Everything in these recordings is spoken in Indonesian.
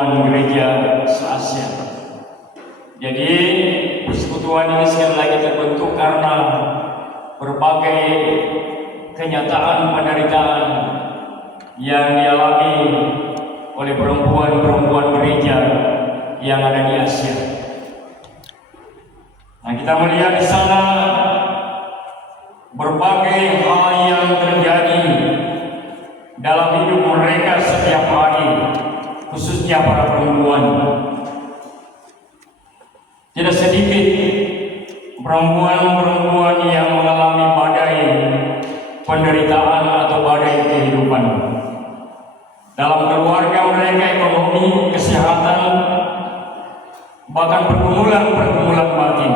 perempuan gereja se-Asia. Jadi persekutuan ini sekali lagi terbentuk karena berbagai kenyataan penderitaan yang dialami oleh perempuan-perempuan gereja yang ada di Asia. Nah, kita melihat di sana berbagai hal yang terjadi dalam hidup mereka setiap hari, khususnya para perempuan. Tidak sedikit perempuan-perempuan yang mengalami badai penderitaan atau badai kehidupan. Dalam keluarga mereka, ekonomi, kesehatan, bahkan pergumulan-pergumulan batin.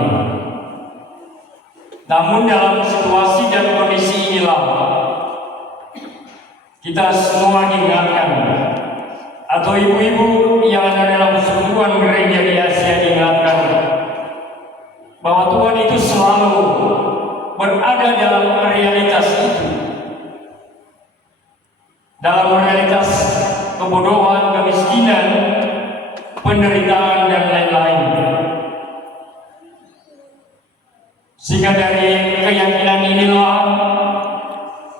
Namun dalam situasi dan kondisi inilah kita semua diingatkan, atau ibu-ibu yang ada dalam persekutuan gereja di Asia diingatkan bahwa Tuhan itu selalu berada dalam realitas itu, dalam realitas kebodohan, kemiskinan, penderitaan, dan lain-lain. Sehingga dari keyakinan inilah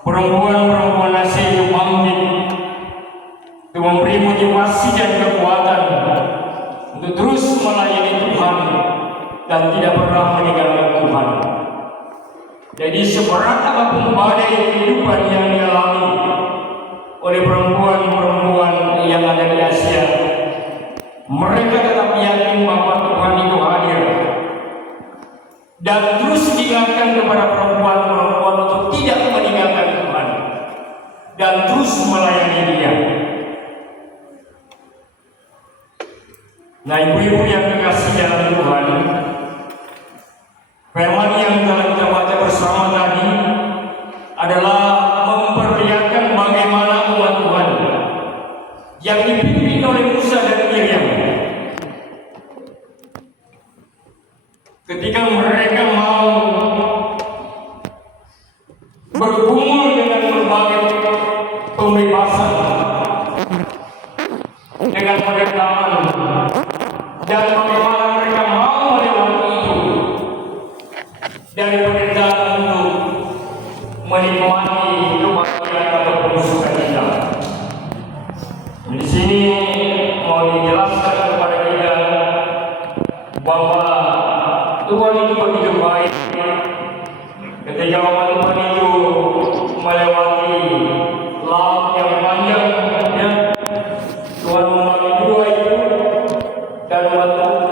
perempuan-perempuan Asia itu bangkit untuk memberi motivasi dan kekuatan untuk terus melayani Tuhan dan tidak pernah meninggalkan Tuhan. Jadi seberat apapun badai kehidupan yang dialami oleh perempuan-perempuan yang ada di Asia, mereka tetap yakin bahwa Tuhan itu hadir dan terus diingatkan kepada perempuan-perempuan untuk tidak meninggalkan Tuhan dan terus melayani Dia. Nah, ibu-ibu yang dikasihi dalam Tuhan, firman yang telah kita baca bersama tadi adalah memperlihatkan bagaimana umat Tuhan yang dipimpin oleh Musa dan Miriam ketika mereka mau bergumul dengan berbagai pembebasan, dengan penderitaan, dan bagaimana mereka mau melewati itu dari penderitaan untuk menikmati kebahagiaan atau sukacita. Di sini mau dijelaskan kepada kita bahwa Tuhan itu begitu baik ketika umat Tuhan itu melewati laut yang panjang, ya. Tuhan membagi dua itu, dan umat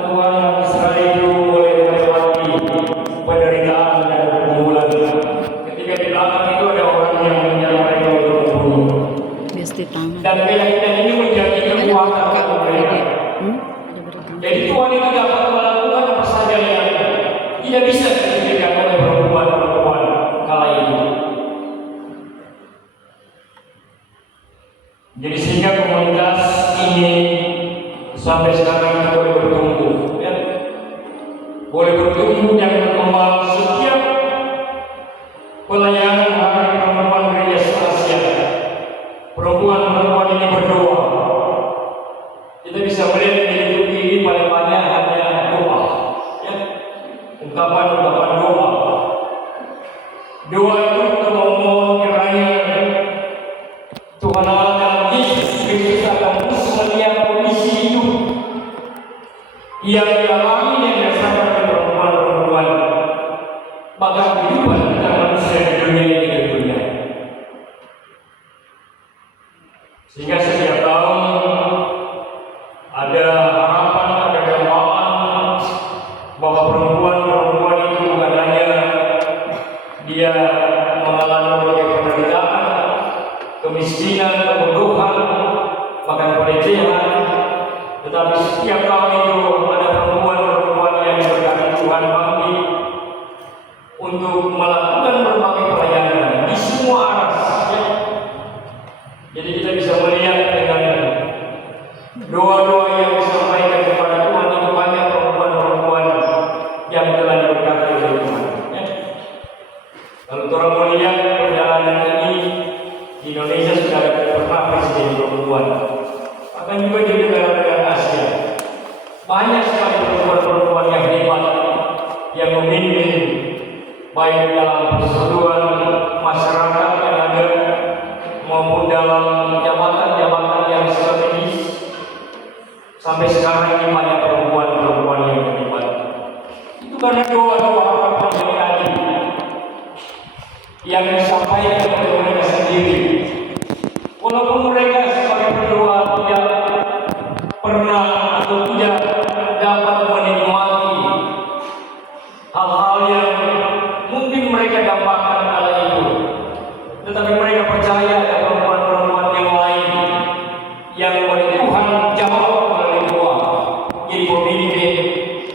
Tuhan Israel itu boleh melewati penderitaan dan pergumulan. Ketika di belakang itu ada orang yang menyerang mereka untuk membunuh. Dan keyakinan ini menjadi kekuatan untuk mereka. Jadi Tuhan itu dapat melakukan apa saja yang tidak bisa dikerjakan oleh perempuan-perempuan kala itu. Jadi sehingga komunitas ini sampai sekarang boleh bertumbuh, ya. Boleh bertumbuh dan berkembang setiap pelayanan hari perempuan gereja se-Asia. Perempuan-perempuan ini berdoa. Kita bisa melihat di hidup ini paling banyak hanya doa, ya. Ungkapan-ungkapan doa. Doa itu untuk memohon kiranya Tuhan Allah dalam Yesus Kristus akan terus melihat kondisi hidup yang dialami dan dirasakan oleh perempuan-perempuan, bahkan kehidupan kita manusia di dunia ini tentunya. Sehingga setiap tahun ada harapan, ada dambaan bahwa perempuan-perempuan itu bukan hanya dia mengalami berbagai penderitaan, kemiskinan, kebodohan, bahkan pelecehan, tetapi setiap tahun itu ada perempuan-perempuan yang berkati Tuhan bangkit untuk melakukan berbagai pelayanan di semua arah, ya. Jadi kita bisa melihat dengan doa-doa yang disampaikan kepada Tuhan itu banyak perempuan-perempuan yang telah diberkati oleh Tuhan, ya. Kalau orang melihat perjalanan ini di Indonesia sudah ada pernah presiden perempuan, akan juga di negara-negara banyak sekali perempuan-perempuan yang hebat yang memimpin baik dalam persatuan masyarakat yang ada maupun dalam jabatan-jabatan yang strategis. Sampai sekarang ini banyak perempuan-perempuan yang terlibat. Itu karena doa-doa harapan yang tadi yang disampaikan oleh mereka sendiri. Walaupun mereka sebagai berdoa tidak pernah atau tidak dapat menikmati hal-hal yang mungkin mereka dapatkan kala itu, tetapi mereka percaya ada perempuan-perempuan yang lain yang oleh Tuhan jawab melalui doa, jadi pemimpin,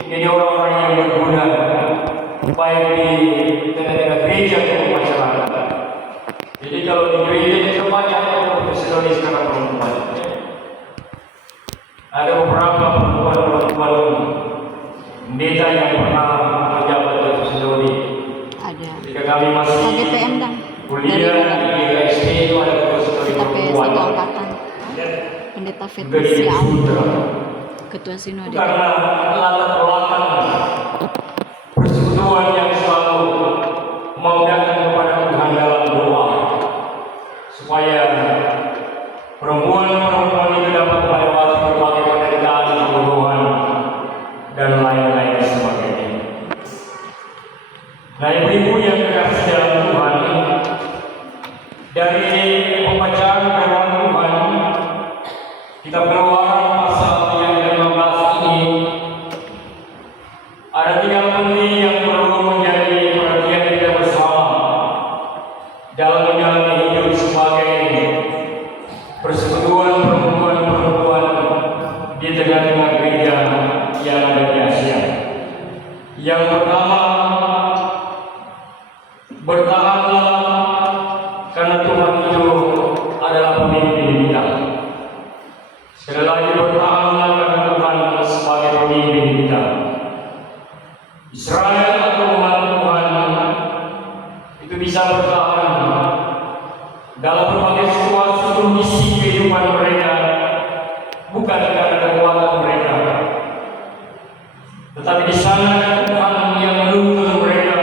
jadi orang-orang yang berguna baik di tengah-tengah gereja maupun masyarakat. Jadi kalau di gereja itu banyak profesionalis sekarang perempuan. Ada beberapa perempuan pendeta yang pernah menjabat di profesionalis. Ada. Ketika kami masih KGPM dan kuliah di SD itu ada profesionalis perempuan. satu angkatan. Pendeta Dari Fetisia, Sutra. Ketua Sinode. Karena latar belakang persekutuan yang selalu mau datang kepada Tuhan dalam doa, supaya perempuan-perempuan itu dapat melewati berbagai penderitaan, kebodohan, dan lain-lain sebagainya. Nah, ibu-ibu yang dikasih dalam Tuhan, dari pembacaan firman Tuhan, kita Keluaran pasal yang ke-15 ini ada 3 penting yang perlu menjadi perhatian kita bersama dalam menjalani hidup sebagai persekutuan perempuan-perempuan di tengah-tengah gereja yang ada di Asia. Yang pertama, bertahanlah karena Tuhan itu adalah pemimpin kita. Sekali lagi, bertahanlah karena Tuhan sebagai pemimpin kita. Israel atau umat Tuhan itu bisa bertahan dalam berbagai situasi kondisi kehidupan mereka, bukan karena kekuatan mereka, tetapi di sana ada Tuhan yang menuntun mereka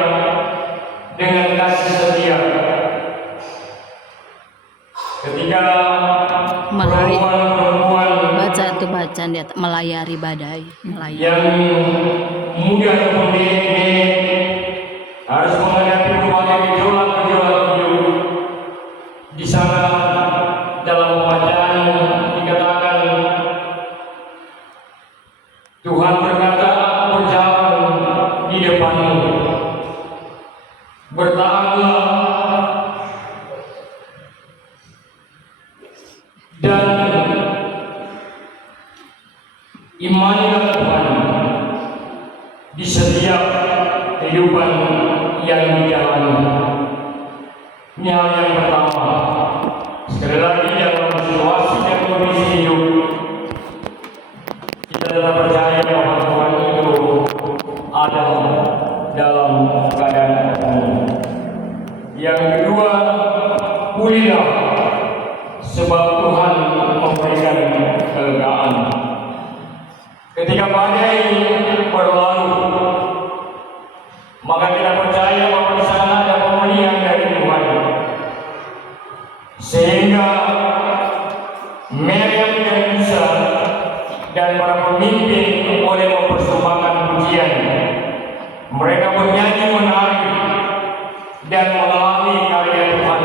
dengan kasih setia. Ketika perempuan-perempuan bacaan di atas melayari badai, yang muda ataupun nenek harus menghadapi berbagai gejolak-gejolak hidup. Di sana dalam pembacaan dikatakan Tuhan berkata, "Aku berjalan di depanmu, bertahanlah dan imanilah Tuhan di setiap kehidupan yang dijalani." Ini hal yang pertama. Sekali lagi, dalam situasi dan kondisi hidup, kita tetap percaya bahwa Tuhan itu ada dalam keadaan ini. Yang kedua, pulihlah sebab Tuhan memberikan kelegaan. Ketika badai berlalu, maka kita percaya bahwa di sana ada pemulihan dari Tuhan, sehingga Miriam dan Musa dan para pemimpin boleh mempersembahkan pujian. Mereka bernyanyi, menari, dan mengalami karya Tuhan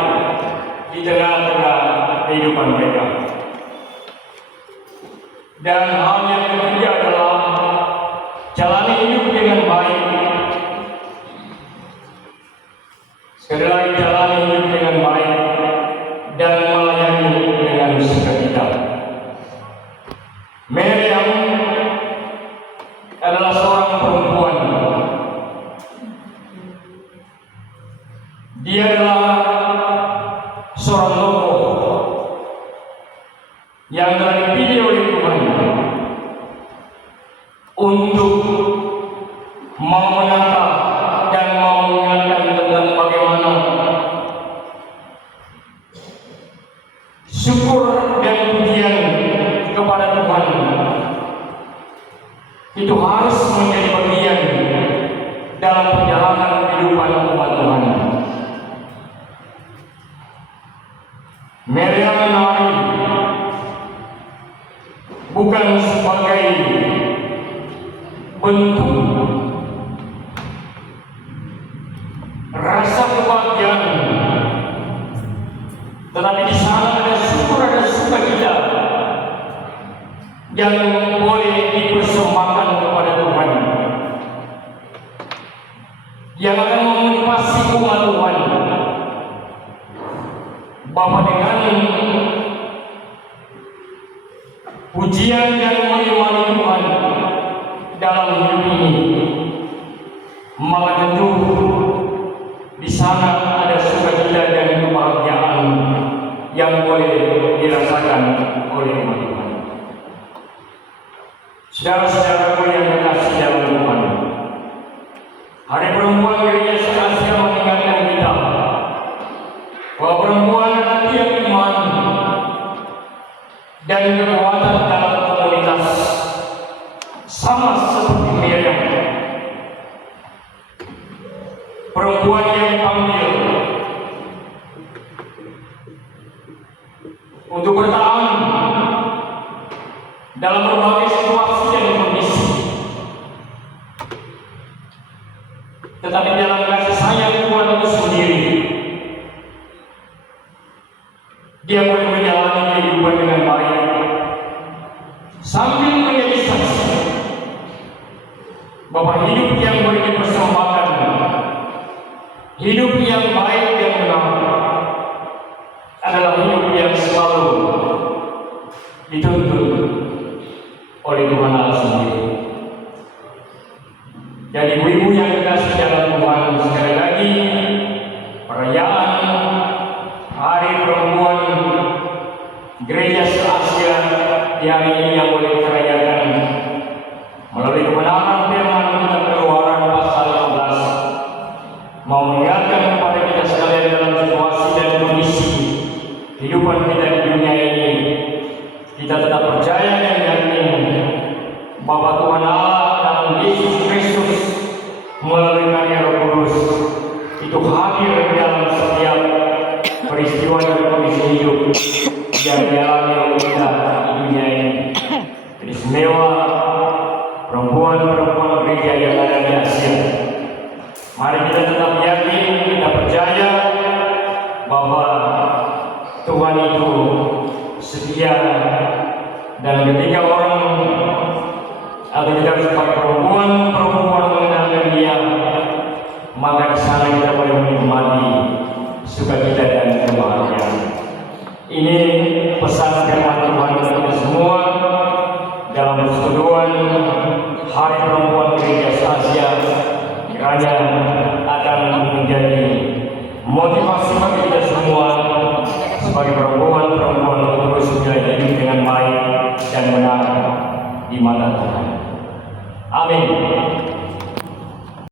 di tengah-tengah kehidupan mereka. Dan hal yang ketiga adalah jalani hidup dengan baik. Sekali lagi, jalani hidup dengan baik dan melayani dengan sukacita. Miriam adalah seorang perempuan. Dia adalah seorang tokoh yang telah dipilih oleh Tuhan untuk mau menata dan mau mengingatkan tentang bagaimana syukur dan pujian kepada Tuhan itu harus menjadi bagian dalam perjalanan kehidupan umat Tuhan. Meriam menari bukan sebagai bentuk rasa kebahagiaan, tetapi di sana ada syukur, ada sukacita yang boleh dipersembahkan kepada Tuhan, yang akan memotivasi umat Tuhan bahwa dengan pujian dan menyembah Tuhan dalam hidup ini, maka tentu di sana ada sukacita dan kebahagiaan yang boleh dirasakan oleh umat Tuhan. Saudara-saudaraku yang dikasihi dalam Tuhan, Hari Perempuan Gereja se-Asia mengingatkan kita bahwa perempuan adalah tiang iman dan kekuatan dalam komunitas, sama seperti Miriam, perempuan yang dipanggil untuk bertahan dalam berbagai situasi dan kondisi, tetapi dalam kasih sayang Tuhan itu sendiri, dia boleh menjalani kehidupan dengan baik sambil menjadi saksi bahwa hidup yang boleh dipersembahkan, hidup yang baik dan benar, adalah hidup yang selalu dituntun oleh Tuhan Allah sendiri. Jadi ibu-ibu yang dikasihi dalam Tuhan, sekali lagi perayaan Hari Perempuan Gereja se-Asia di hari ini yang boleh kita rayakan melalui kebenaran firman kita Keluaran pasal 16, mau mengingatkan kepada kita sekalian dalam situasi dan kondisi kehidupan kita di dunia ini, kita tetap percaya dan yakin bahwa Tuhan Allah dalam Yesus Kristus melalui karya Roh Kudus itu hadir dalam setiap peristiwa dan kondisi hidup yang dialami oleh kita di dunia ini. Istimewa perempuan-perempuan gereja yang ada di Asia, mari kita tetap yakin, kita percaya bahwa Tuhan itu setia, dan ketika orang atau kita sebagai perempuan mengenalkan Dia, maka di sana kita boleh menikmati sukacita dan kebahagiaan. Ini pesan firman Tuhan untuk kita semua dalam persekutuan Hari Perempuan Gereja se-Asia, kiranya akan menjadi motivasi bagi kita semua sebagai perempuan-perempuan untuk terus menjalani hidup dengan baik dan benar di mata Tuhan. Amin.